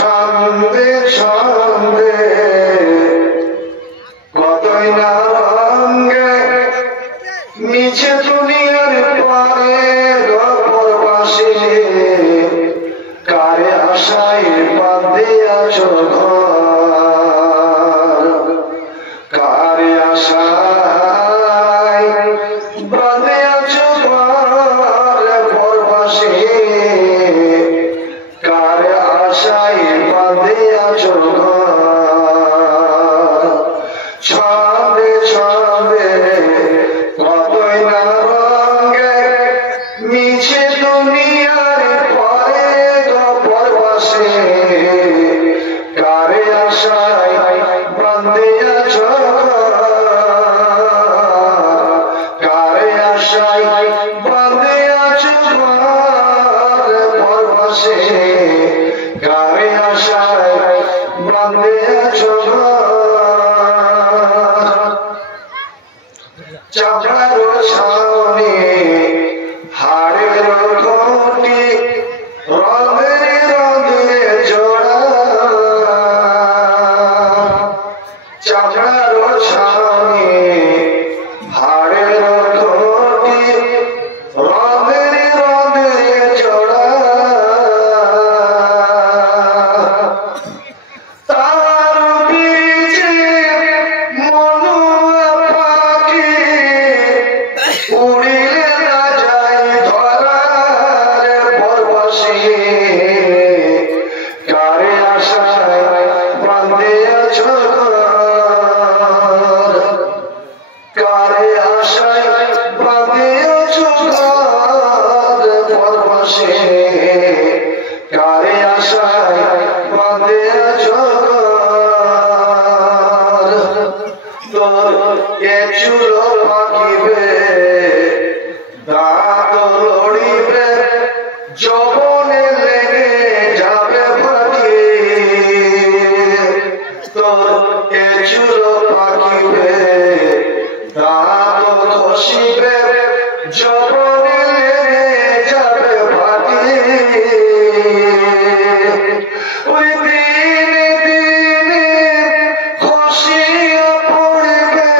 ছন্দে ছন্দে কতই না রঙে মিছে দুনিয়ার পারে গপরবাসী কারে আশায় বাঁধিয়াছ ঘর কারে আশায় বাঁধিয়াছ ঘর পরবাসী কারে আশায় বাঁধিয়াছ ঘর ছন্দে ছন্দে কতই না রঙে মিছে দুনিয়ার পরে গপরবাসী কারে আশায় বাঁধিয়াছ কারে আশায় বাঁধিয়াছ পরবাসী কারে আশায় বাঁধিয়াছ চাপড়ার ছাউনি হাড়ের ঘটি রঙে রঙে জোড়া চাপড়ার ছাউনি হাড়ের ঘটি রঙে রঙে জোড়া তার পিছে মনুয়া পাখি উড়িলে না যায় ধরার পরবাসী কারে আশায় বাঁধিয়াছ ঘর কারে আশায় বাঁধিয়াছ ঘর পরবাসী কারে আশায় বাঁধিয়াছ ঘর তোর এ চুলো পাকিবে দাঁত লড়িবে যৌবনে লেগে যাবে ফাঁকি তোর এ চুলো পাকিবে দাঁত খসিবে যৌবনে লেগে যাবে ফাঁকি ওই দিনে দিনে খসিয়া পড়বে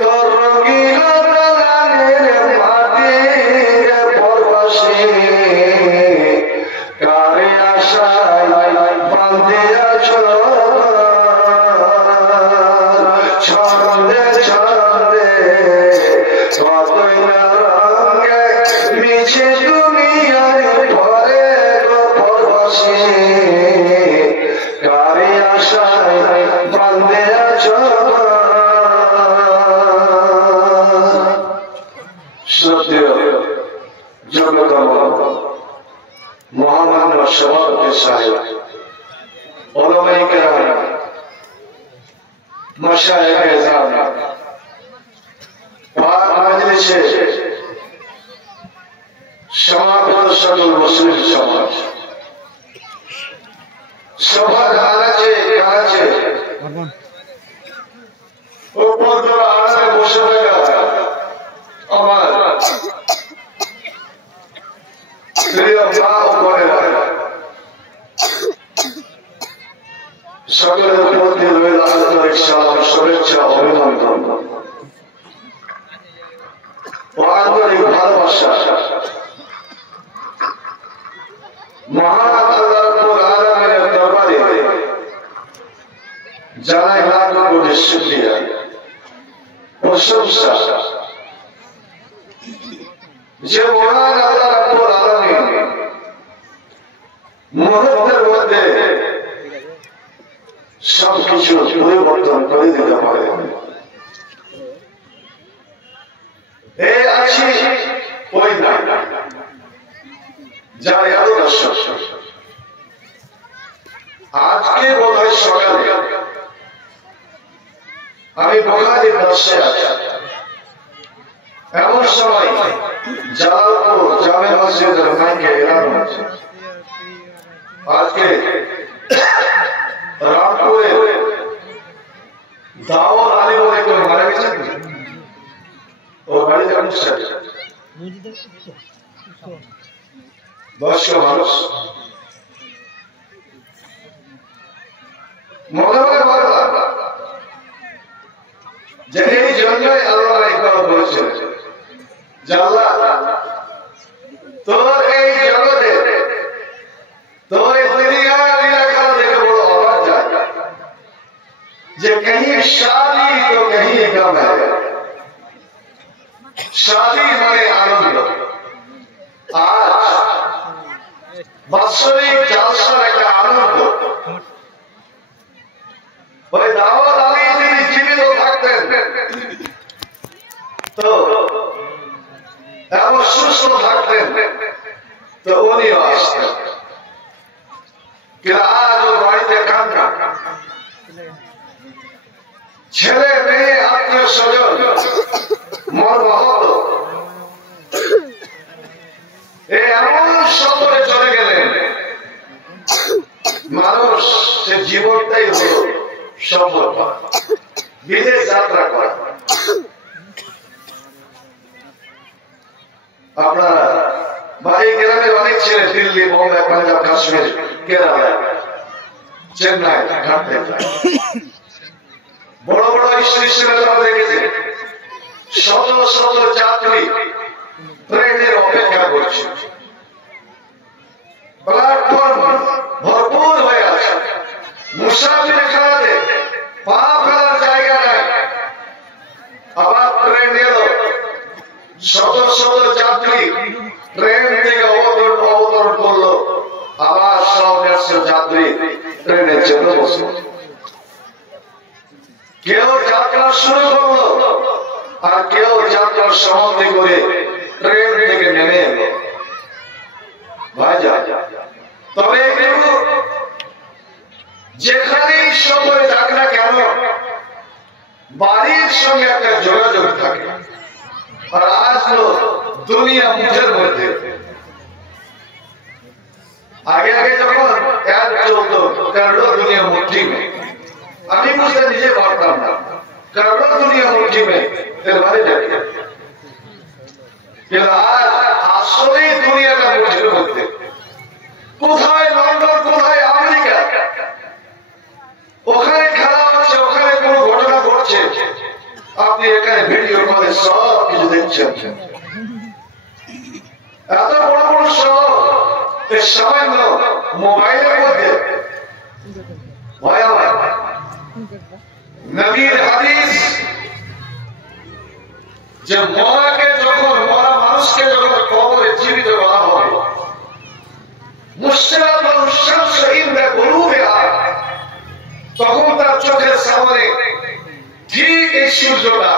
তোর রঙিলা দালানের মাটির পরবাসী কারে আশায় বাঁধিয়াছ ছন্দে ছন্দে কতই না রঙে মিছে দুনিয়ার পরে পরবাসী কারে আশায় বাঁধিয়াছ শ্রদ্ধেয় যোগ্যতম মহামান্য সভাপতি সাহেব ওলামায়ে কেরাম মাশায়েখ এজাম পাক মজলিসে সমাগত সকল মুসলিম সমাজ সবার আনাচে কানাচে উপর আড়ালে বসে থাকা আমার প্রিয় মা ও বোনেরা সকলের প্রতি রইল আন্তরিক সালাম শুভেচ্ছা অভিনন্দন ও আন্তরিক ভালোবাসা মহান আল্লাহ রাব্বুল আলামিনের দরবারে জানাই লাখ কোটি শুকরিয়া প্রশংসা যে মহান আল্লাহ রাব্বুল আলামিন মুহূর্তের মধ্যে সবকিছু পরিবর্তন করে দিতে পারে এই আছি ওই না যার এত আজকে বোধহয় সকালে আমি বুখারীর দর্শে আছি এমন সময় জালালপুর জামে মসজিদের মাইকে এলান হচ্ছে আজকে রামপুরে দাওয়াত আলী বলে কেউ মারা গেছে ও বাড়িতে অনুষ্ঠান বয়স্ক মানুষ মনে মনে বললাম যে এই জন্যই আল্লাহ ইকবাল বলেছেন যে আল্লাহ তোর এই জগতে তোর এই দুনিয়ার লীলা দেখে বড় অবাক যায় যে कहीं शादी तो कहीं गम है। शादी মানে আনন্দ। আজ বাৎসরিক জালসার একটা আনন্দ। ওই দাওয়াত আলী যদি জীবিত থাকতেন তো এমন সুস্থ থাকতেন তো উনিও আসতেন, কিন্তু আজ ওর বাড়িতে কান্না, ছেলে মেয়ে আত্মীয় স্বজন মর্মাহত এমন সফরে চলে গেলেন মানুষ সে জীবনটাই হল সফর করা, বিদেশ যাত্রা করা। আপনারা বাড়ি গ্রামে অনেক ছেলে দিল্লি, বোম্বে, পাঞ্জাব, কাশ্মীর, কেরালা, চেন্নাই ঘাটতে যায়। বড় বড় স্টেশনে দেখেছে শত শত যাত্রী ট্রেনের অপেক্ষা করছে, প্ল্যাটফর্ম ভরপুর হয়ে আছে, মুসাফির খেলাতে পা ফেলার জায়গা নাই। আবার ট্রেন এলো, শত শত যাত্রী ট্রেন থেকে অবতরণ করলো, আবার সব যাত্রী ট্রেনের জন্য বসলো। কেউ যাত্রা শুরু করলো আর কেউ যাত্রার সমাপ্তি করে ট্রেন থেকে নেমে এলো। তবে যেখানেই সফরে যাক না কেন বাড়ির সঙ্গে একটা যোগাযোগ থাকে। আর আজ তো দুনিয়া মুঠের মধ্যে। আগে আগে যখন এক চলতো কারো দুনিয়া মুঠি में, আমি বুঝতে নিজে পারতাম না কারো দুনিয়া মুঠি में এর বাইরে যাবে। কিন্তু আজ আসলেই দুনিয়াটা মুঠির মধ্যে। কোথায় লন্ডন, কোথায় আমেরিকা, ওখানে খেলা হচ্ছে, ওখানে কোন ঘটনা ঘটছে, আপনি এখানে ভিডিও কলে সব কিছু দেখছেন। এত বড় বড় শহর এই সামান্য মোবাইলের মধ্যে। নবীর হাদিস যে মরাকে যখন, মরা মানুষকে যখন কবরে জীবিত করা হবে, তখন তার চোখের সামনে ঠিক এই সূর্যটা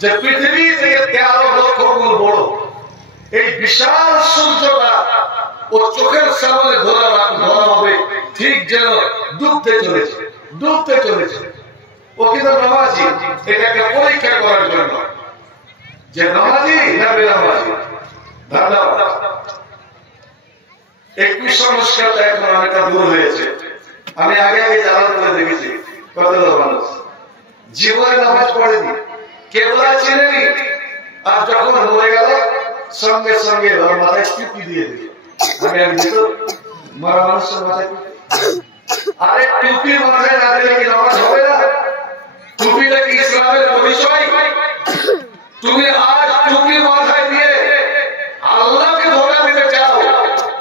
যে পৃথিবী থেকে 13 লক্ষ গুণ বড়, এই বিশাল সূর্যটা ও চোখের সামনে ধরা হবে, ঠিক যেন ডুবতে চলেছে, ডুবতে চলেছে। ও কিন্তু নামাজি, এটা একটা পরীক্ষা করার জন্য যে নামাজি না বেনামাজি। ধন্যবাদ। এই কুসংস্কারটা এখন অনেকটা দূর হয়েছে। আমি আগে আগে জানার করে দেখেছি কতগুলো মানুষ জীবনে নামাজ পড়েনি, কেবলা চেনেনি, আর যখন মরে গেল সঙ্গে সঙ্গে মাথায় টুপি দিয়ে দিল। আমি তো মরা মানুষের মাথায় আরে টুপি মাথায় না দিলে কি নামাজ হবে না? টুপিটা কি ইসলামের পরিচয়? তুমি আজ টুপি মাথায় দিয়ে আল্লাহকে ধোঁকা দিতে চাও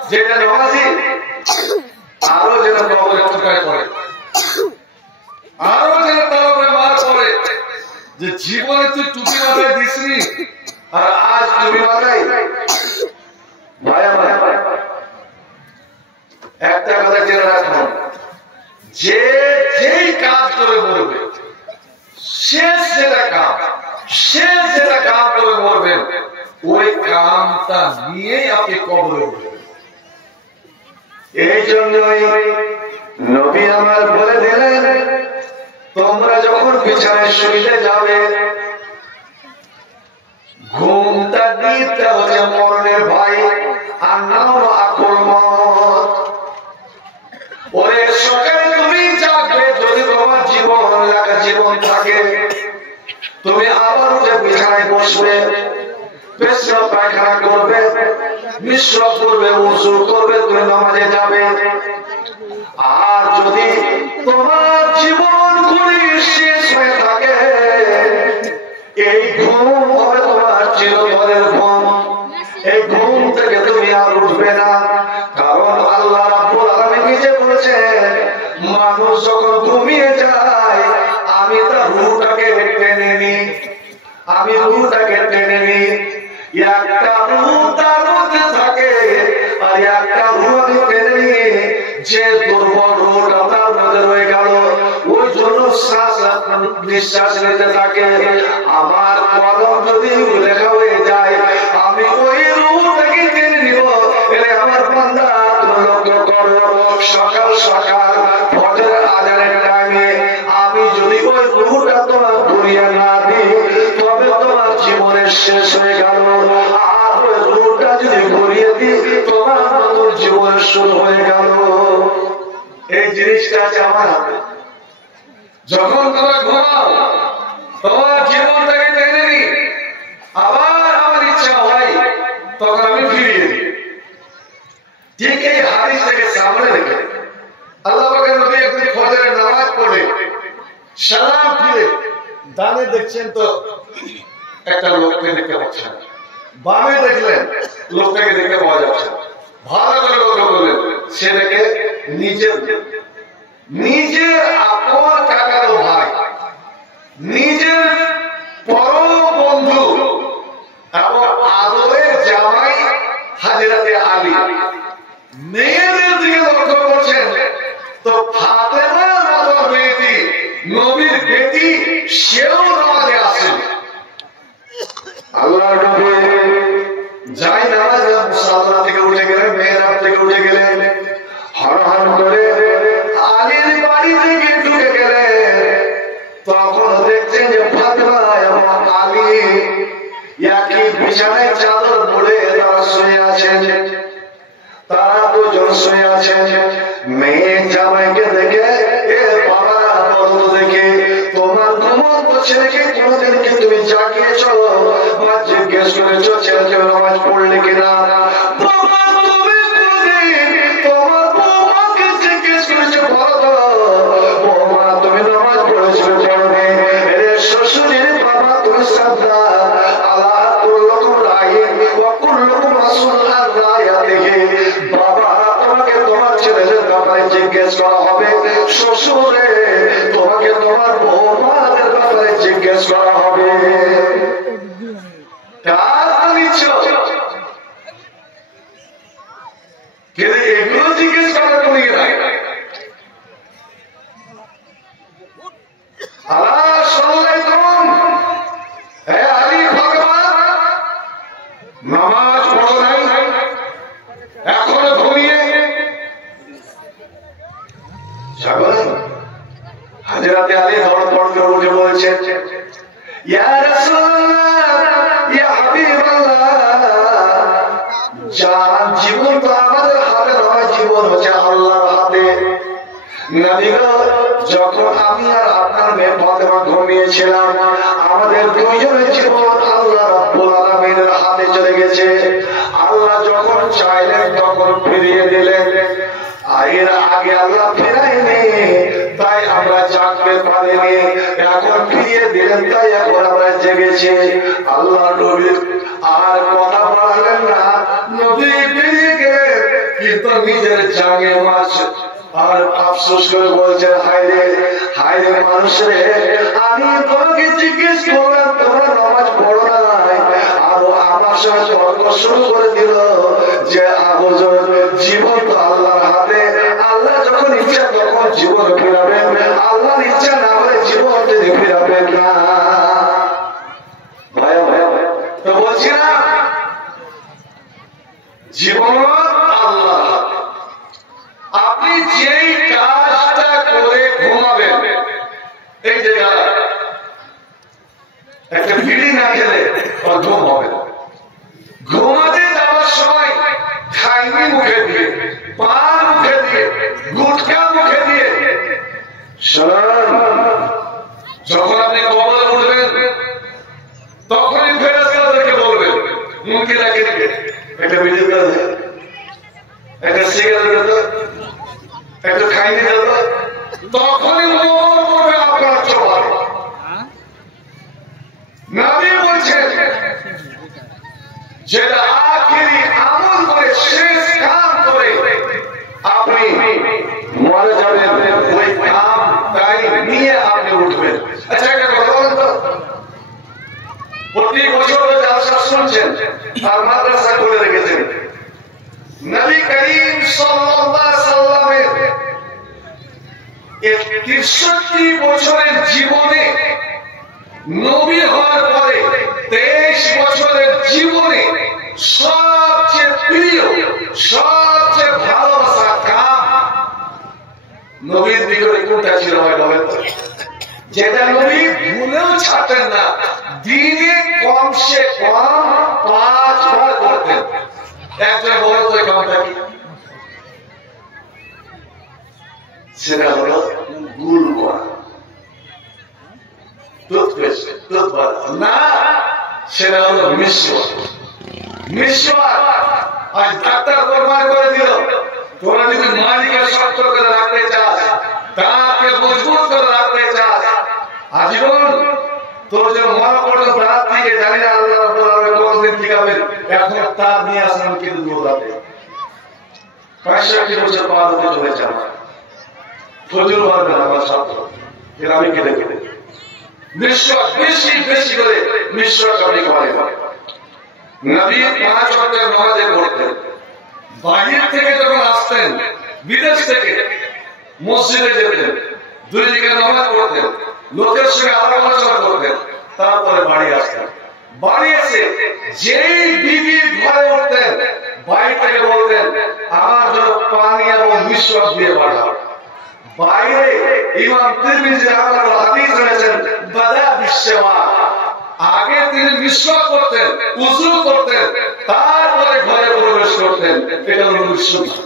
যেটা নামাজি, আরো যেন কবরে ঠোকায় পড়ে, আরো যেন তরফে মার পড়ে যে জীবনে তুই টুপি মাথায় দিসনি আর আজ টুপি মাথায়। ভাইয়া একটা কথা জেনে রাখুন, যে যেই কাজ করে মরবে, শেষ যেটা কাম করে মরবেন, ওই কামটা নিয়েই আপনি কবরে উঠবেন। এই জন্যই নবী আমার বলে দিলেন, তোমরা যখন বিছানায় শুইতে যাবে, ঘুমটা দিতে হচ্ছে মরণের ভয়, আর নাম আকুল মত। ওরে সকালে তুমি জাগবে, যদি তোমার জীবন থাকে, তুমি আবার উঠে বিছানায় বসবে, পেশাব পায়খানা করবে, মিশ্রব করবে, উযু করবে, তুমি নামাজে যাবে। আর যদি তোমার জীবন ঘুরি শেষ হয়ে থাকে, এই ঘুম হবে তোমার চিরতরের ঘুম। এই ঘুম থেকে তুমি আর উঠবে না, কারণ আল্লাহ রাব্বুল আলামিন নিজে বলেছেন মানুষ যখন ঘুমিয়ে যায় আমি তার রূহটাকে টেনে নিই, আমি রূহটাকে টেনে নিই। একটা রূহ তার মধ্যে থাকে আর একটা রূহ আমি টেনে নিই। যে দুর্বল রূহটা তার মধ্যে রয়ে গেল, ওই জন্য নিঃশ্বাস নিতে থাকে। আমার কলম যদি লেখা হয়ে যায় আমি ওই রূহটাকে টেনে নিব। এরে আমার বান্দা তুমি লক্ষ্য করো, সকাল সকাল ফজরের আজানের টাইমে আমি যদি ওই রূহটা তোমার ঘুরিয়ে না দিই তবে তোমার জীবনের শেষ হয়ে গেল। আর ওই রূহটা যদি ঘুরিয়ে দিই তোমার নতুন জীবনের শুরু হয়ে গেল। এই জিনিসটা আছে আমার হাতে। যখন তোমার ঘুমাও তোমার জীবনটাকে টেনে নি, আবার আমার ইচ্ছা হয় তখন আমি ফিরিয়ে দিই। ঠিক এই হাদিসটাকে সামনে রেখে আল্লাহ পাকের নবী একদিন ফজরের নামাজ পড়ে সালাম ফিরে ডানে দেখছেন তো একটা লোককে দেখতে পাচ্ছেন, বামে দেখলেন লোকটাকে দেখতে পাওয়া যাচ্ছে। ভালো করে লক্ষ্য করলেন, ছেলেকে নিজের আপন কাকাতো ভাই, নিজের পরম বন্ধু এবং আদরের জামাই হাজরাতে আলী মেয়েদের দিকে লক্ষ্য করছেন তো ফাতেমার মতো মেয়েটি নবীর বেটি সেও নামাজে আসেন। আল্লাহর নবী যাই নামাজ মুসাল্লা থেকে উঠে গেলেন, মেহরাব থেকে উঠে গেলেন, হরহর করে আলীর বাড়ি থেকে ঢুকে গেলেন। তখন দেখছেন যে ফাতেমা এবং আলী একই বিছানায় চাদর মুড়ে তারা শুয়ে আছেন। তারা দুজন শুয়ে আছেন। মেয়ে জামাইকে দেখে এ বাবারা বলো দেখে তোমার ঘুমন্ত ছেলেকে কোনদিন কি তুমি জাগিয়েছ বা জিজ্ঞেস করেছো ছেলেকে নামাজ পড়লে কিনা? বাবা তুমি কোনদিন তোমার বৌমাকে জিজ্ঞেস করেছো বলো বৌমা তুমি নামাজ পড়েছো পড়বে? রে শ্বশুরের বাবা তুমি সাদা আল্লাহ কুল্লুকুম রাইন ওয়া কুল্লুকুম রাসূলুল্লাহ রায়া দেখে বাবা তোমাকে তোমার ছেলেদের ব্যাপারে জিজ্ঞেস করা হবে, শ্বশুরে তোমাকে তোমার বৌমাদের ব্যাপারে জিজ্ঞেস করা হবে। কার নিচ্ছ কিন্তু এগুলো জিজ্ঞেস করার কোনো ইয়ে নাই। আল্লাহ সাল্লাল্লাহু হে আলী ভগবান নামাজ পড়ো নাই এখনো ঘুমিয়ে হাজরাতে আলী ধড় ধড় করে উঠে বলছেন ইয়া রাসূলুল্লাহ ইয়া হাবিবাল্লাহ, জান জীবন তো আমাদের হাতে নয়, জীবন হচ্ছে আল্লাহর হাতে। নবী গো যখন আমি আর আপনার মেয়ে ফাতেমা ঘুমিয়েছিলাম আমাদের দুইজনের জীবন আল্লাহ রাব্বুল আলামিনের হাতে চলে গেছে। আল্লাহ যখন চাইলেন তখন ফিরিয়ে দিলেন, এর আগে আল্লাহ ফেরায়নি তাই আমরা জাগতে পারিনি, এখন ফিরিয়ে দিলেন তাই এখন আমরা জেগেছি। আল্লাহ নবী আর কথা বললেন না, নবী ফিরে গেলেন কিন্তু নিজের জাগে মাছ আর আফসোস করে বলছেন হায় রে মানুষ রে, আমি তোমাকে জিজ্ঞেস করলাম তোমরা নামাজ পড়ো না, আরো আমার সঙ্গে তর্ক শুরু করে দিল যে জীবন তো আল্লাহর হাতে, আল্লাহ যখন ইচ্ছা তখন জীবন ফিরাবেন, আল্লাহর ইচ্ছা না হলে জীবন তিনি ফিরাবেন না। ভাই তো বলছি না জীবন আল্লাহর হাতে। আপনি যেই কাজটা করে ঘুমাবেন, এই যে একটা বিড়ি না খেলে ঘুম হবে, ঘুমাতে যাওয়ার সময় খাইনি মুখে দিয়ে, পান মুখে দিয়ে, গুটখা মুখে দিয়ে, যখন আপনি কবরে উঠবেন তখনই ফেরেশতাদেরকে বলবেন মুখে রেখে দিবে একটা বিড়ি দেবে, একটা সিগারেট দেবে, একটা খাইনি দেবে, তখনই মোহর করবে আপনার চোখে। নবী বলছেন যেটা আখেরি আমল করে শেষ কাম করে আপনি মরে যাবেন, ওই কাম তাই নিয়ে আপনি উঠবেন। আচ্ছা একটা কথা বলেন তো, প্রতি বছর জালসা শুনছেন আর মাদ্রাসা খুলে রেখেছেন, নবী করিম সাল্লাল্লাহু আলাইহি সাল্লামের 63 বছরের জীবনে, নবী হওয়ার পরে 23 বছরের জীবনে সবচেয়ে প্রিয়, সবচেয়ে ভালোবাসা কাম নবীর ভিতরে কোনটা ছিল ভাই বলেন তো? যেটা নবী ভুলেও ছাড়তেন না, দিনে কমসে কম 5 বার করতেন। একজন বলেন তো কামটা কি? সেটা হলো গুল করা, টুথপেস্ট, টুথব্রাশ না, সেটা হলো মিসওয়াক। মিসওয়াক আজ ডাক্তার প্রমাণ করে দিল, তোরা যদি মালিকে শক্ত করে রাখতে চাস, দাঁতকে মজবুত করে রাখতে চাস, আজীবন তোর যে মনে পড়লো দাঁত থেকে, জানি না আল্লাহ রাব্বুল আলামিন কতদিন টিকাবেন, এখন তার নিয়ে আসলাম কিন্তু দৌড়াতে 65 বছর পার হতে চলেছে। আমার ফজর হবে না, আমার ছাত্র গ্রামে কেটে কেটে মিসওয়াক বেশি বেশি করে মিসওয়াক আপনি করেন। নবী 5 ওয়াক্তের নামাজে পড়তেন, বাহির থেকে যখন আসতেন, বিদেশ থেকে মসজিদে যেতেন, 2 দিকে নামাজ পড়তেন, লোকের সঙ্গে আলাপ আলোচনা করতেন, তারপরে বাড়ি আসতেন। বাড়ি এসে যেই বিবি ঘরে উঠতেন, বাড়ি থেকে বলতেন আমার জন্য পানি এবং মিসওয়াক দিয়ে পাঠাও। বাইরে ইমাম তিরমিজি রাহমাতুল্লাহ হাদিস রয়েছেন বাদা বিসওয়াক, আগে তিনি মিসওয়াক করতেন, উযু করতেন, তারপরে ঘরে প্রবেশ করতেন। এটা হলো সুন্নাত।